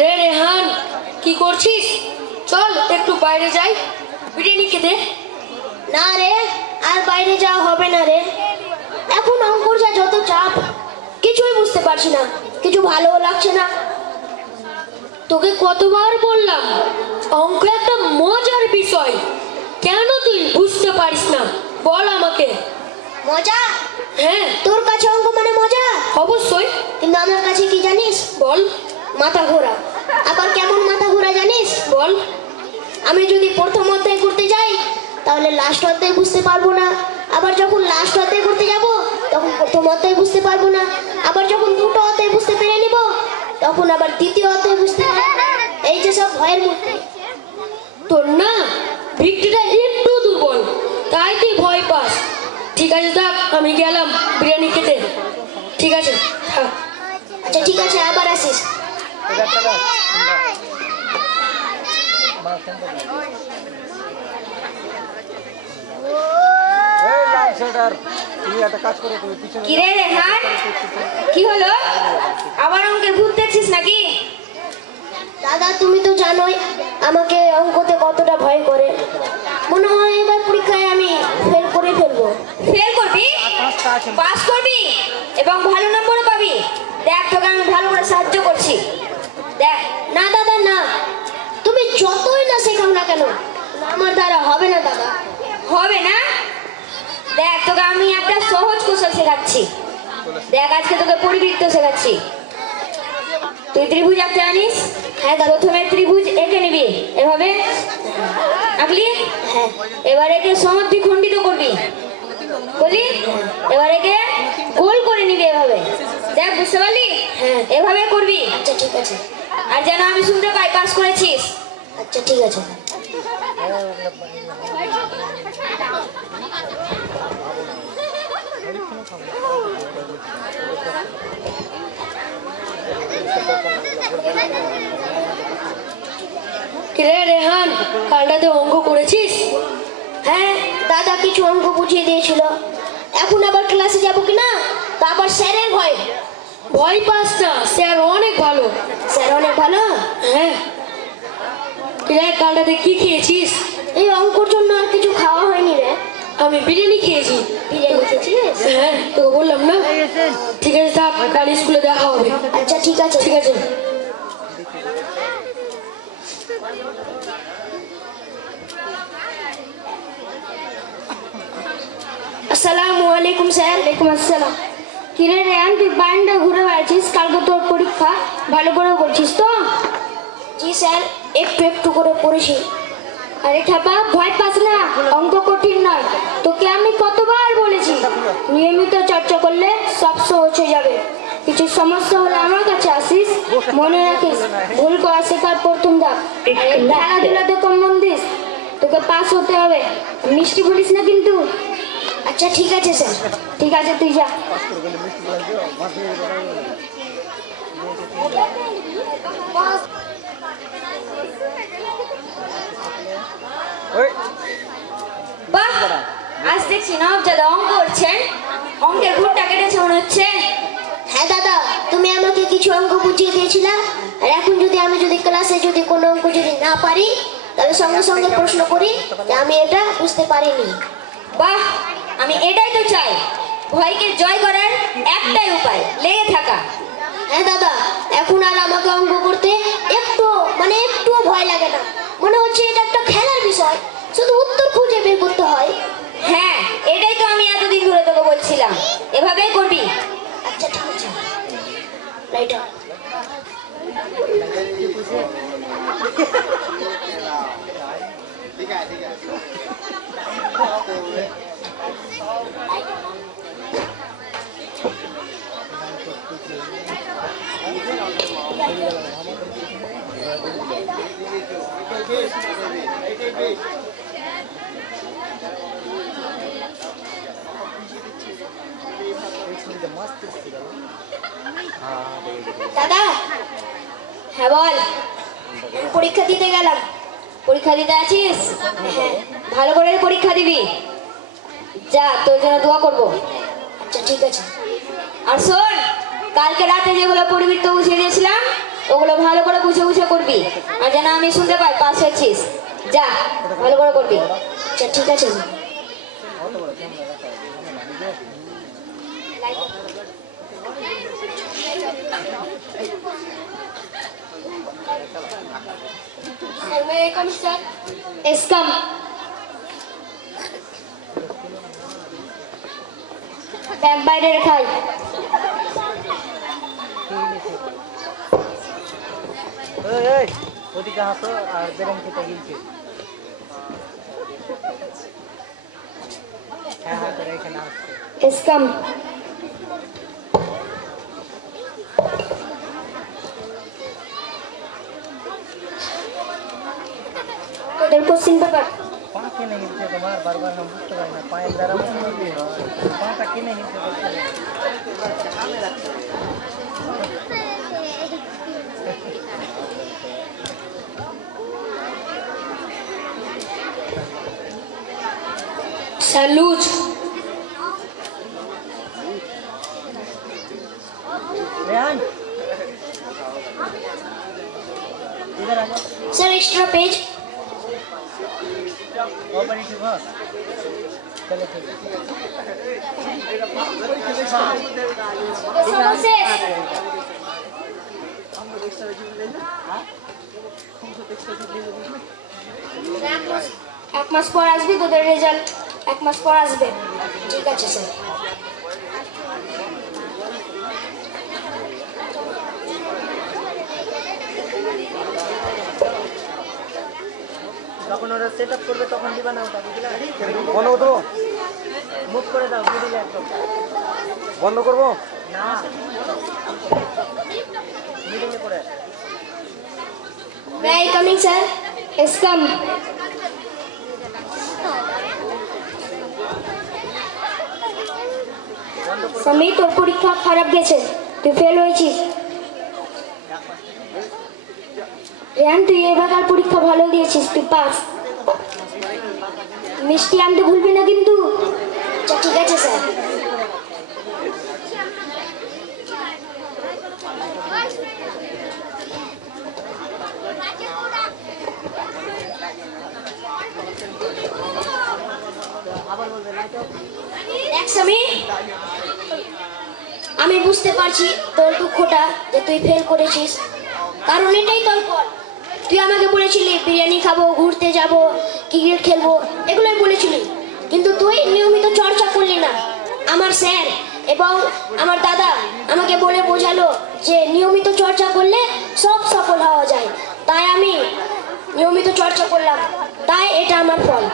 রে রেহান, কি করছিস? চল একটু বাইরে যাই, বিরিয়ানি খেতে। না রে, আর বাইরে যাওয়া হবে না রে। এখন অঙ্কুর যা যত চাপ, কিছুই বুঝতে পারছি না, কিছু ভালো লাগছে না। তোকে কতবার বললাম অঙ্ক একটা মজার বিষয়, কেন তুই বুঝতে পারিস না? বল আমাকে। মজা? হ্যাঁ, তোর কাছে অঙ্ক মানে মজা? অবশ্যই। কিন্তু আমার কাছে কি জানিস? বল। মাথা ঘোরা। আবার কেমন মাথা ঘোরা জানিস? বল। আমি যদি প্রথম অধ্যায় করতে যাই তাহলে লাস্ট অধ্যায় বুঝতে পারবো না, আবার যখন লাস্ট অধ্যায় করতে যাব তখন প্রথম অধ্যায় বুঝতে পারবো না, আবার যখন দুটো অধ্যায় বুঝতে পেরে নিব তখন আবার দ্বিতীয় অধ্যায় বুঝতে পারবো না। এই যে সব ভয়ের মধ্যে। তোর না ভিক্টিটা একটু দুর্বল, তাই তুই ভয় পাস। ঠিক আছে থাক, আমি গেলাম বিরিয়ানি খেতে। ঠিক আছে থাক। আচ্ছা ঠিক আছে, আবার আসিস। কিরে রেহান, কি হলো? আবার অঙ্কের ভূত দেখছিস নাকি? দাদা তুমি তো জানোই আমাকে অঙ্কতে কতটা ভয় করে। মনে হয় এবার পরীক্ষায় আমি ফেল করে ফেলবো। ফেল করবি, পাস করবি এবং ভালো নম্বরও পাবি। দেখ তোকে আমি ভালো করে সাহায্য করছি। দেখ। না দাদা না, তুমি যতই না শেখাও না কেন আমার দ্বারা হবে না দাদা। হবে না? দেখ তোকে আমি একটা সহজ কৌশল শেখাচ্ছি। দেখ আজকে তোকে পরিবৃত্ত শেখাচ্ছি। তুই ত্রিভুজ আঁকতে জানিস? হ্যাঁ দাদা। প্রথমে ত্রিভুজ এঁকে নিবি এভাবে, আঁকলি? হ্যাঁ। এবার একে সমদ্বিখণ্ডিত করবি, বলি? এবার একে গোল করে নিবি এভাবে। দেখ বুঝতে পারলি? হ্যাঁ। এভাবে করবি। আচ্ছা ঠিক আছে। আর যেন আমি শুনতে পাই পাস করেছিস। আচ্ছা ঠিক আছে। কিরে রেহান, কালটাতে অঙ্ক করেছিস? হ্যাঁ দাদা কিছু অঙ্ক বুঝিয়ে দিয়েছিল। এখন আবার ক্লাসে যাবো কিনা তা আবার স্যারের ভয়। ভয় পাস না, স্যার অনেক ভালো। স্যার অনেক ভালো? হ্যাঁ। কিরে কালটাতে কি খেয়েছিস? এই অঙ্কর জন্য আর কিছু খাওয়া হয়নি রে। আমি বিরিয়ানি খেয়েছি। বিরিয়ানি খেয়েছিস? হ্যাঁ, তোকে বললাম না। ঠিক আছে থাক, কাল স্কুলে দেখা হবে। আচ্ছা ঠিক আছে। ঠিক আছে। আসসালামু আলাইকুম স্যার। ওয়ালাইকুম আসসালাম। কিরে রেহান, তুই বারান্দা ঘুরে বেড়াচ্ছিস, কালকে তোর পরীক্ষা, ভালো করে করছিস তো? জি স্যার, একটু একটু করে পড়েছি। আরে খ্যাপা, ভয় পাস না, অঙ্ক কঠিন নয়। তোকে আমি কতবার বলেছি নিয়মিত চর্চা করলে সব সহজ হয়ে যাবে। কিছু সমস্যা হলে আমার কাছে আসিস। মনে রাখিস, ভুল করা শেখার প্রথম ধাপ। খেলাধুলাতে কম মন দিস, তোকে পাস হতে হবে। মিষ্টি বলিস না কিন্তু। আচ্ছা ঠিক আছে স্যার। ঠিক আছে, তুই যা। বাহ, আজ দেখছি নবজাদা অঙ্ক করছেন। অঙ্কের ভুলটা কেটেছে মনে হচ্ছে। হ্যাঁ দাদা, তুমি আমাকে কিছু অঙ্ক বুঝিয়ে দিয়েছিলা, আর এখন আমি যদি ক্লাসে কোনো অঙ্ক যদি না পারি তাহলে সঙ্গে সঙ্গে প্রশ্ন করি যে আমি এটা বুঝতে পারিনি। বাহ, আমি এটাই তো চাই। ভয়কে জয় করার একটাই উপায়, লেগে থাকা। হ্যাঁ দাদা, এখন আর আমাকে অঙ্ক করতে একটুও ভয় লাগে না। মনে হচ্ছে এটা একটা খেলার বিষয়, শুধু উত্তর খুঁজে বের করতে হয়। হ্যাঁ, এটাই তো আমি এতদিন ধরে তোকে বলছিলাম, এভাবেই করবি। আচ্ছা ঠিক আছে। Light off. দাদা। হ্যাঁ বল। পরীক্ষা দিতে গেলাম। পরীক্ষা দিতে আছিস? হ্যাঁ। ভালো করে পরীক্ষা দিবি। যা, তোর জন্য দোয়া করবো। আচ্ছা ঠিক আছে। আর শোন, কালকে রাতে যেগুলো পড়বি তো বুঝিয়ে দিয়েছিলাম, ওগুলো ভালো করে বুঝে বুঝে করবি, আর যেন আমি শুনতে পাই পাস হয়েছিস। যা, ভালো করে করবি। আচ্ছা ঠিক আছে। Sir may come sir. Yes, come. Bag বাইরে রেখাই। এই ওদিকে হাসো আর বেরেন খেতে গিয়েছে। হ্যাঁ হ্যাঁ করে এখানে আসছে। Yes, come. তোদের কোশ্চিন পেপার। পা কিনে হিলছে তোমার, বারবার আমি বুঝতে পারি না পায়ের দ্বারা পাটা কিনে হিলছে করছে। স্যালুট। रेहान इधर आ जाओ। Sir extra page. ऑपरेटिव हो चलो ठीक এক মাস পর আসবি, তোদের রেজাল্ট এক মাস পর আসবে। ঠিক আছে স্যার। যখন ওরা সেট আপ করবে তখন দিবা না, ওটা বুঝলে বন্ধ করবো, মুভ করে দাও মিডিলে একদম বন্ধ করবো না, মিডিলে করে। May I coming sir? Yes, come. সমী, তোর পরীক্ষা খারাপ গেছে, তুই ফেল হয়েছিস। রেহান, তুই এবার পরীক্ষা ভালো দিয়েছিস, তুই পাস। মিষ্টি আনতে ভুলবি না কিন্তু। আচ্ছা ঠিক আছে স্যার। দেখ সমী, আমি বুঝতে পারছি তোর দুঃখটা যে তুই ফেল করেছিস, কারণ এটাই তোর ফল। তুই আমাকে বলেছিলি বিরিয়ানি খাবো, ঘুরতে যাব, ক্রিকেট খেলবো, এগুলোই বলেছিলি, কিন্তু তুই নিয়মিত চর্চা করলি না। আমার স্যার এবং আমার দাদা আমাকে বলে বোঝালো যে নিয়মিত চর্চা করলে সব সফল হওয়া যায়, তাই আমি নিয়মিত চর্চা করলাম, তাই এটা আমার ফল।